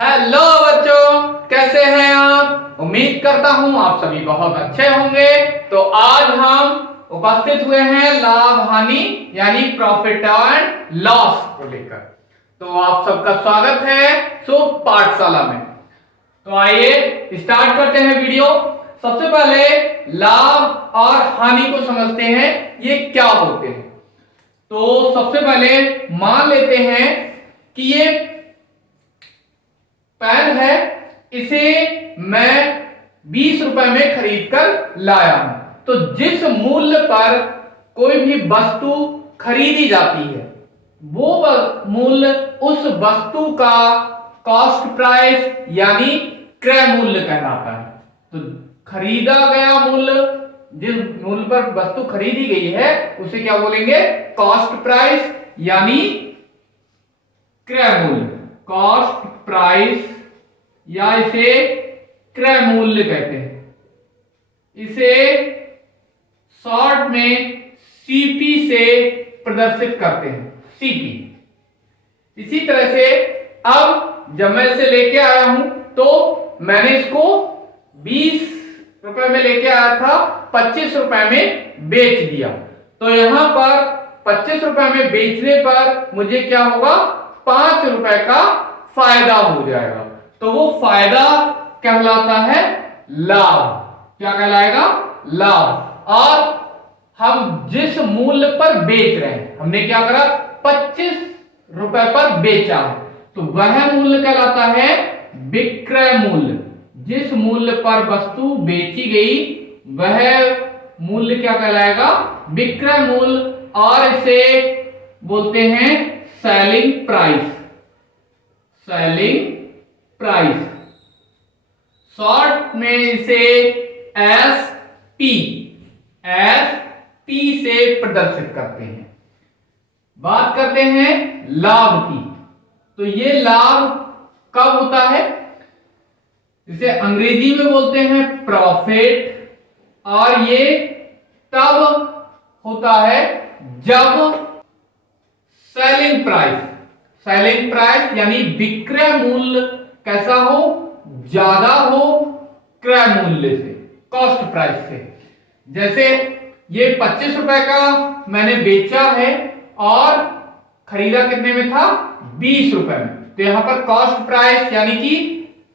Hello बच्चों, कैसे हैं आप। उम्मीद करता हूं आप सभी बहुत अच्छे होंगे। तो आज हम उपस्थित हुए हैं लाभ हानि यानी प्रॉफिट एंड लॉस को लेकर। तो आप सबका स्वागत है शुभ पाठशाला में। तो आइए स्टार्ट करते हैं वीडियो। सबसे पहले लाभ और हानि को समझते हैं, ये क्या होते हैं। तो सबसे पहले मान लेते हैं कि ये पेन है, इसे मैं 20 रुपए में खरीद कर लाया हूं। तो जिस मूल्य पर कोई भी वस्तु खरीदी जाती है वो मूल्य उस वस्तु का कॉस्ट प्राइस यानी क्रय मूल्य कहलाता है। तो खरीदा गया मूल्य, जिस मूल्य पर वस्तु खरीदी गई है उसे क्या बोलेंगे, कॉस्ट प्राइस यानी क्रय मूल्य, कॉस्ट प्राइस या इसे क्रय मूल्य कहते हैं। इसे शॉर्ट में सीपी से प्रदर्शित करते हैं, सीपी। इसी तरह से अब जब मैं इसे लेके आया हूं तो मैंने इसको 20 रुपए में लेके आया था, 25 रुपए में बेच दिया। तो यहां पर 25 रुपए में बेचने पर मुझे क्या होगा, 5 रुपए का फायदा हो जाएगा। तो वो फायदा कहलाता है लाभ। क्या कहलाएगा, लाभ। और हम जिस मूल्य पर बेच रहे हैं, हमने क्या करा, 25 रुपए पर बेचा, तो वह मूल्य कहलाता है विक्रय मूल्य। जिस मूल्य पर वस्तु बेची गई वह मूल्य क्या कहलाएगा, विक्रय मूल्य। और इसे बोलते हैं selling price, selling price. Short में इसे एसपी से प्रदर्शित करते हैं। बात करते हैं लाभ की। तो ये लाभ कब होता है, इसे अंग्रेजी में बोलते हैं प्रॉफिट। और ये तब होता है जब सेलिंग प्राइस, सेलिंग प्राइस यानी विक्रय मूल्य कैसा हो, ज्यादा हो क्रय मूल्य से, कॉस्ट प्राइस से। जैसे ये 25 रुपए का मैंने बेचा है और खरीदा कितने में था, 20 रुपए में। तो यहां पर कॉस्ट प्राइस यानी कि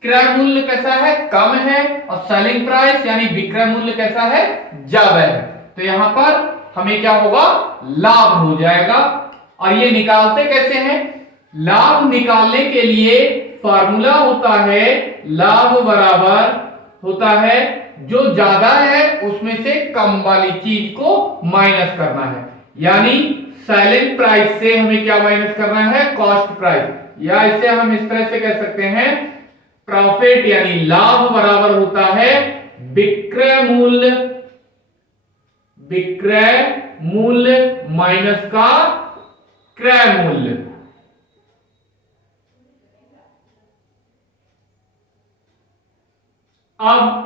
क्रय मूल्य कैसा है, कम है, और सेलिंग प्राइस यानी विक्रय मूल्य कैसा है, ज्यादा है। तो यहां पर हमें क्या होगा, लाभ हो जाएगा। और ये निकालते कैसे हैं, लाभ निकालने के लिए फार्मूला होता है, लाभ बराबर होता है जो ज्यादा है उसमें से कम वाली चीज को माइनस करना है। यानी सेलिंग प्राइस से हमें क्या माइनस करना है, कॉस्ट प्राइस। या इसे हम इस तरह से कह सकते हैं, प्रॉफिट यानी लाभ बराबर होता है विक्रय मूल्य, विक्रय मूल्य माइनस का क्रय मूल्य। अब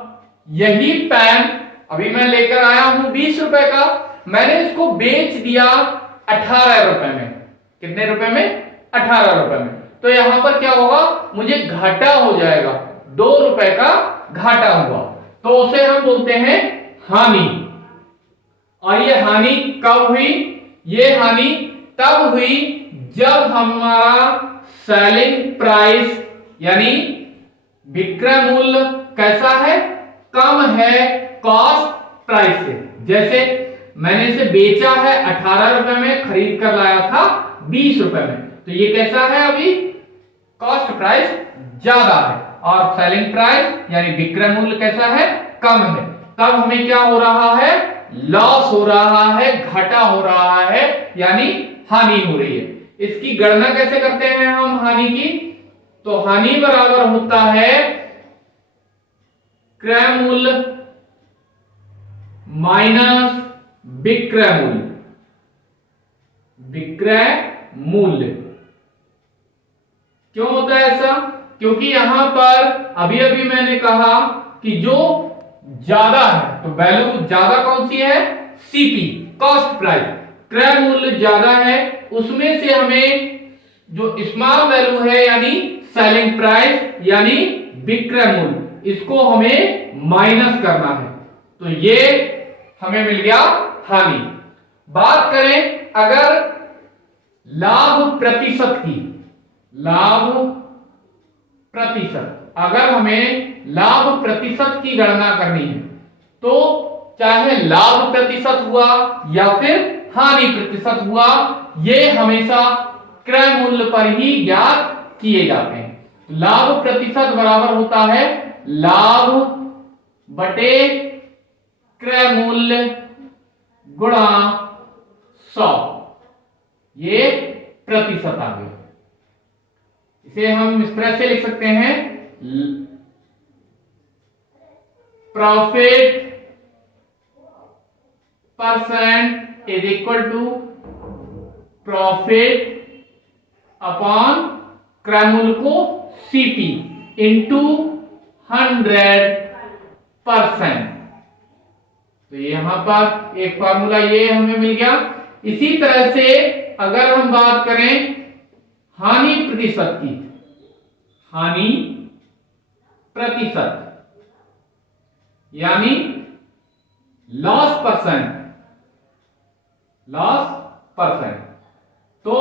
यही पेन अभी मैं लेकर आया हूं 20 रुपए का, मैंने इसको बेच दिया 18 रुपए में। कितने रुपए में, 18 रुपए में। तो यहां पर क्या होगा, मुझे घाटा हो जाएगा, 2 रुपए का घाटा हुआ। तो उसे हम बोलते हैं हानि। और ये हानि कब हुई, ये हानि तब हुई जब हमारा सेलिंग प्राइस यानी विक्रय मूल्य कैसा है, कम है कॉस्ट प्राइस से। जैसे मैंने इसे बेचा है 18 रुपए में, खरीद कर लाया था 20 रुपए में। तो ये कैसा है, अभी कॉस्ट प्राइस ज्यादा है और सेलिंग प्राइस यानी विक्रय मूल्य कैसा है, कम है। तब हमें क्या हो रहा है, लॉस हो रहा है, घाटा हो रहा है, यानी हानि हो रही है। इसकी गणना कैसे करते हैं हम हानि की, तो हानि बराबर होता है क्रय मूल्य माइनस विक्रय मूल्य, विक्रय मूल्य। क्यों होता है ऐसा, क्योंकि यहां पर अभी अभी मैंने कहा कि जो ज्यादा है, तो वैल्यू ज्यादा कौन सी है, सीपी, कॉस्ट प्राइस। क्रय मूल्य ज्यादा है, उसमें से हमें जो स्मॉल वैल्यू है यानी सेलिंग प्राइस यानी विक्रय मूल्य, इसको हमें माइनस करना है। तो ये हमें मिल गया हानि। बात करें अगर लाभ प्रतिशत की, लाभ प्रतिशत, अगर हमें लाभ प्रतिशत की गणना करनी है तो चाहे लाभ प्रतिशत हुआ या फिर हानि प्रतिशत हुआ, ये हमेशा क्रय मूल्य पर ही ज्ञात किए जाते हैं। लाभ प्रतिशत बराबर होता है लाभ बटे क्रय मूल्य गुणा 100, ये प्रतिशत आ गया। इसे हम इस तरह से लिख सकते हैं, profit percent is equal to profit upon क्रय मूल्य को सीपी इंटू 100%। तो यहां पर एक फार्मूला ये हमें मिल गया। इसी तरह से अगर हम बात करें हानि प्रतिशत की, हानि प्रतिशत यानी लॉस परसेंट, लॉस परसेंट, तो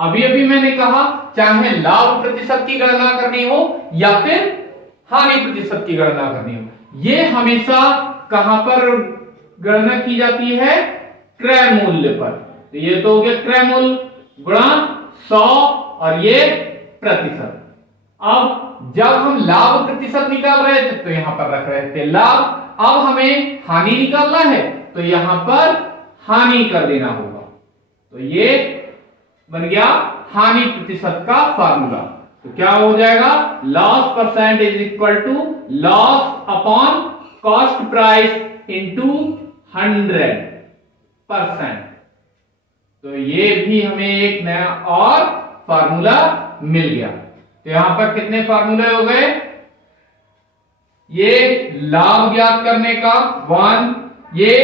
अभी अभी मैंने कहा चाहे लाभ प्रतिशत की गणना करनी हो या फिर हानि प्रतिशत की गणना करनी हो, ये हमेशा कहां पर गणना की जाती है, क्रय मूल्य पर। तो ये तो हो गया क्रय मूल्य गुणा 100 और ये प्रतिशत। अब जब हम लाभ प्रतिशत निकाल रहे थे तो यहां पर रख रहे थे लाभ, अब हमें हानि निकालना है तो यहां पर हानि कर देना होगा। तो ये बन गया हानि प्रतिशत का फार्मूला। तो क्या हो जाएगा, loss percent is equal to loss upon cost price into 100%। तो ये भी हमें एक नया और फार्मूला मिल गया। तो यहां पर कितने फार्मूले हो गए, ये लाभ ज्ञात करने का 1, ये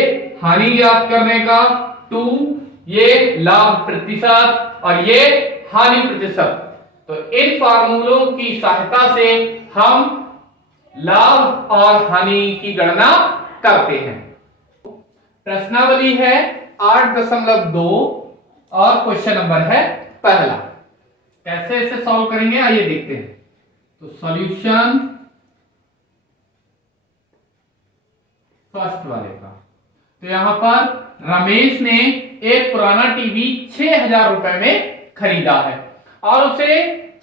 हानि ज्ञात करने का 2, ये लाभ प्रतिशत और ये हानि प्रतिशत। तो इन फार्मूलों की सहायता से हम लाभ और हानि की गणना करते हैं। प्रश्नावली है 8.2 और क्वेश्चन नंबर है पहला। कैसे इसे सॉल्व करेंगे आइए देखते हैं। तो सॉल्यूशन फर्स्ट वाले का, तो यहां पर रमेश ने एक पुराना टीवी 6,000 रुपए में खरीदा है और उसे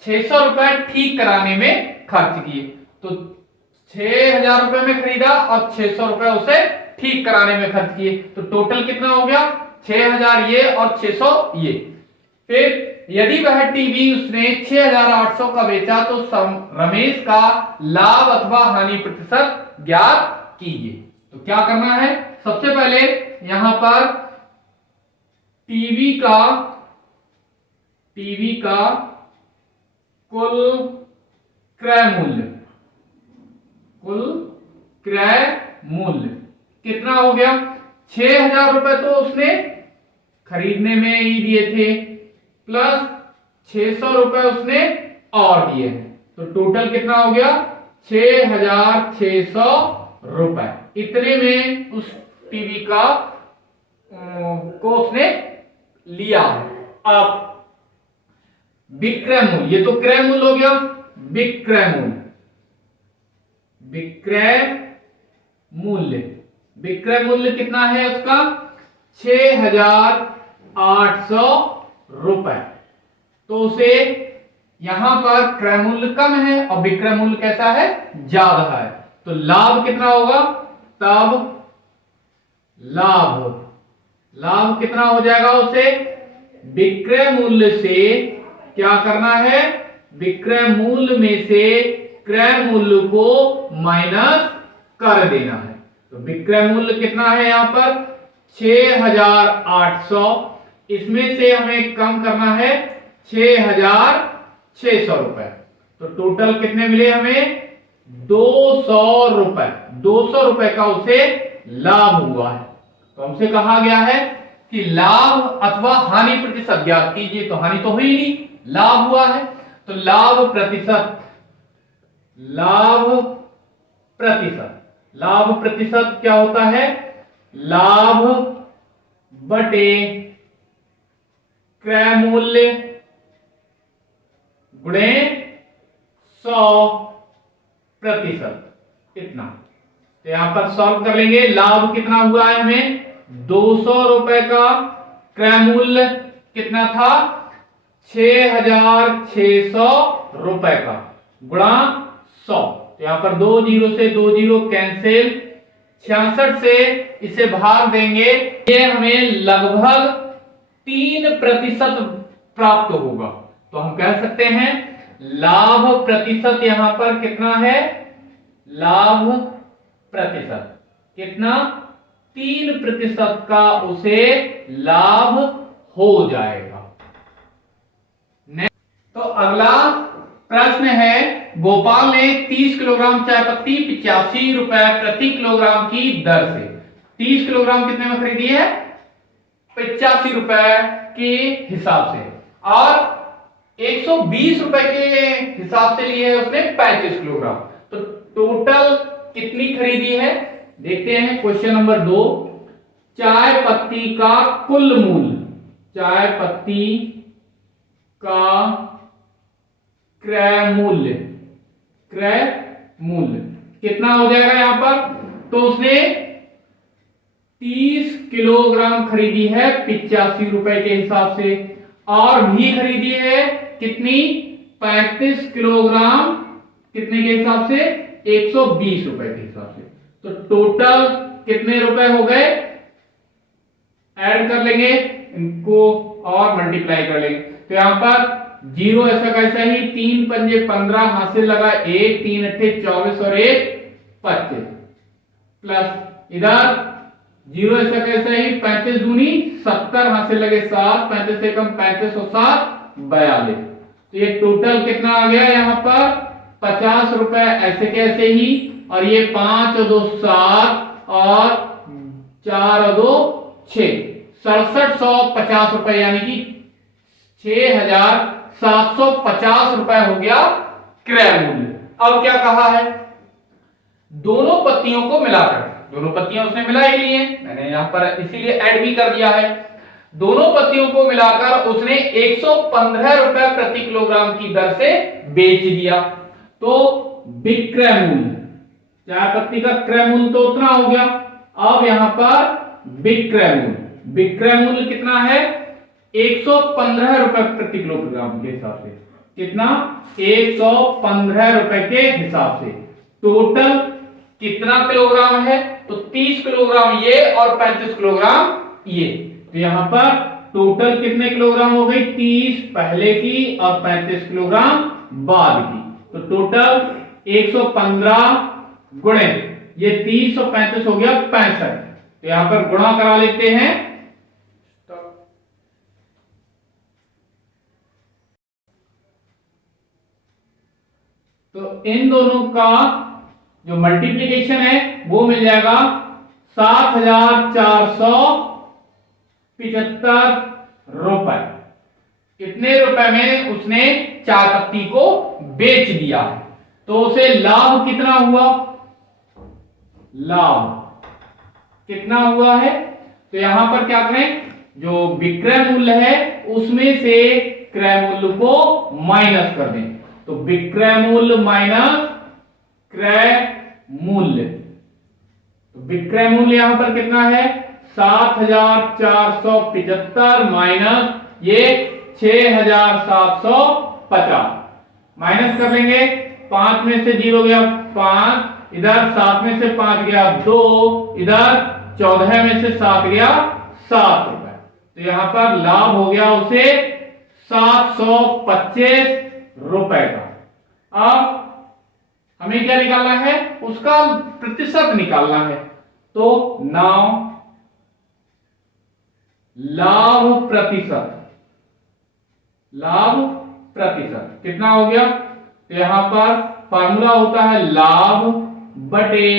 600 रुपए ठीक कराने में खर्च किए। तो 6,000 रुपए में खरीदा और 600 रुपए उसे ठीक कराने में खर्च किए, तो टोटल कितना हो गया, 6,000 ये और 600 ये। फिर यदि वह टीवी उसने 6,800 का बेचा तो रमेश का लाभ अथवा हानि प्रतिशत ज्ञात कीजिए। तो क्या करना है, सबसे पहले यहां पर टीवी का कुल क्रय मूल्य कितना हो गया, 6,000 रुपए तो उसने खरीदने में ही दिए थे प्लस 600 रुपए उसने और दिए हैं, तो टोटल कितना हो गया 6,600 रुपए। इतने में उस टीवी का को उसने लिया है। अब विक्रय मूल्य, ये तो क्रय मूल्य हो गया, विक्रय मूल्य कितना है उसका 6,800 रुपए। तो उसे यहां पर क्रय मूल्य कम है और विक्रय मूल्य कैसा है, ज्यादा है, तो लाभ कितना होगा, तब लाभ कितना हो जाएगा, उसे विक्रय मूल्य से क्या करना है, विक्रय मूल्य में से क्रय मूल्य को माइनस कर देना है। तो विक्रय मूल्य कितना है यहां पर 6,800, इसमें से हमें कम करना है 6,600 रुपए। तो टोटल कितने मिले हमें 200 रुपए, 200 रुपए का उसे लाभ हुआ है। तो हमसे कहा गया है कि लाभ अथवा हानि प्रतिशत ज्ञात कीजिए, तो हानि तो हुई नहीं, लाभ हुआ है। तो तो लाभ प्रतिशत, लाभ प्रतिशत, लाभ प्रतिशत क्या होता है? लाभ बटे क्रय मूल्य गुणे 100%, इतना। तो यहां पर सॉल्व कर लेंगे। लाभ कितना हुआ है हमें? 200 रुपए का। क्रय मूल्य कितना था? 6,600 रुपए का गुणा 100। तो यहां पर 2 जीरो से 2 जीरो कैंसिल, 66 से इसे भाग देंगे, ये हमें लगभग 3% प्राप्त होगा। तो हम कह सकते हैं लाभ प्रतिशत यहां पर कितना है? लाभ प्रतिशत कितना? 3% का उसे लाभ हो जाएगा। तो अगला प्रश्न है, गोपाल ने 30 किलोग्राम चाय पत्ती 85 रुपए प्रति किलोग्राम की दर से 30 किलोग्राम कितने में खरीदी है? 85 रुपए के हिसाब से, और 120 रुपए के हिसाब से लिए है उसने 35 किलोग्राम। तो टोटल कितनी खरीदी है? देखते हैं क्वेश्चन नंबर 2। चाय पत्ती का कुल मूल्य, चाय पत्ती का क्रय मूल्य, क्रय मूल्य कितना हो जाएगा यहां पर? तो उसने 30 किलोग्राम खरीदी है 85 रुपए के हिसाब से, और भी खरीदी है कितनी? 35 किलोग्राम कितने के हिसाब से? 120 रुपए के हिसाब से। तो टोटल कितने रुपए हो गए? ऐड कर लेंगे इनको और मल्टीप्लाई कर लेंगे। तो यहां पर जीरो ऐसा कैसा ही, 3 पंजे 15, हाथ से लगा 1, 3 अट्ठे 24 और 1 25, प्लस इधर जीरो ऐसा कैसा ही, 35 दूनी 70, हाथ से लगे 7, 35 से कम 35 और 7 42। तो ये टोटल कितना आ गया यहाँ पर? 50 रुपए ऐसे कैसे ही, और ये 5 और 2 7 और 4 और 2 6, 6750 रुपए, यानी कि 6,750 रुपए हो गया क्रय मूल्य। अब क्या कहा है? दोनों पत्तियों को मिलाकर, दोनों पत्तियां उसने मिला ही ली है, मैंने यहां पर इसीलिए ऐड भी कर दिया है। दोनों पत्तियों को मिलाकर उसने 115 रुपए प्रति किलोग्राम की दर से बेच दिया। तो विक्रय मूल्य, चाय पत्ती का क्रय मूल्य तो उतना हो गया। अब यहां पर विक्रय मूल्य, विक्रय मूल्य कितना है? 115 रुपए प्रति किलोग्राम के हिसाब से। कितना? 115 रुपए के हिसाब से। टोटल कितना किलोग्राम है? तो 30 किलोग्राम ये और 35 किलोग्राम ये। तो यहां पर टोटल कितने किलोग्राम हो गई? 30 पहले की और 35 किलोग्राम बाद की। तो टोटल 115 गुणे ये 30 और 35 हो गया 65। तो यहां पर गुणा करा लेते हैं। तो इन दोनों का जो मल्टीप्लिकेशन है वो मिल जाएगा 7,475 रुपए। इतने रुपए में उसने चाय पत्ती को बेच दिया है। तो उसे लाभ कितना हुआ? लाभ कितना हुआ है? तो यहां पर क्या करें, जो विक्रय मूल्य है उसमें से क्रय मूल्य को माइनस कर दें। तो विक्रय मूल्य माइनस क्रय मूल्य, तो विक्रय मूल्य यहां पर कितना है? 7,475 माइनस ये 6,750, माइनस कर लेंगे। 5 में से 0 गया 5, इधर 7 में से 5 गया 2, इधर 14 में से 7 गया 7 रुपए। तो यहां पर लाभ हो गया उसे 725 रुपए का। अब हमें क्या निकालना है? उसका प्रतिशत निकालना है। तो नाउ लाभ प्रतिशत, लाभ प्रतिशत कितना हो गया? तो यहां पर फार्मूला होता है लाभ बटे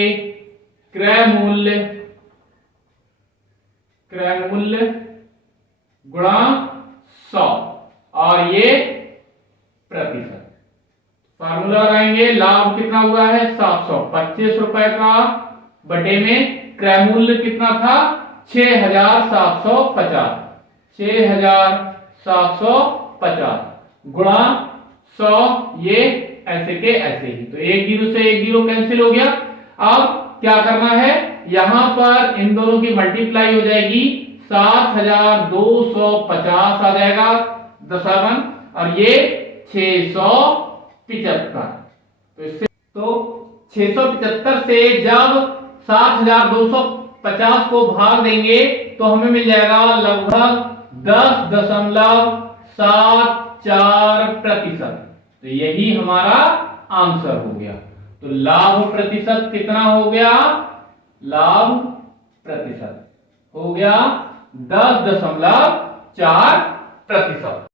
क्रय मूल्य, क्रय मूल्य गुणा 100, और ये प्रतिशत। फार्मूला लगाएंगे, लाभ कितना हुआ है 700, 25 रुपए का बटे में क्रय मूल्य कितना था 6750, 6750 गुणा 100, ये ऐसे के ऐसे ही, तो एक जीरो से एक जीरो कैंसिल हो गया। अब क्या करना है, यहां पर इन दोनों की मल्टीप्लाई हो जाएगी, 7250 आ जाएगा दशावन, और ये 675, तो इससे तो 675 से जब 7250 को भाग देंगे तो हमें मिल जाएगा लगभग 10.74%। तो यही हमारा आंसर हो गया। तो लाभ प्रतिशत कितना हो गया, लाभ प्रतिशत हो गया 10.4%।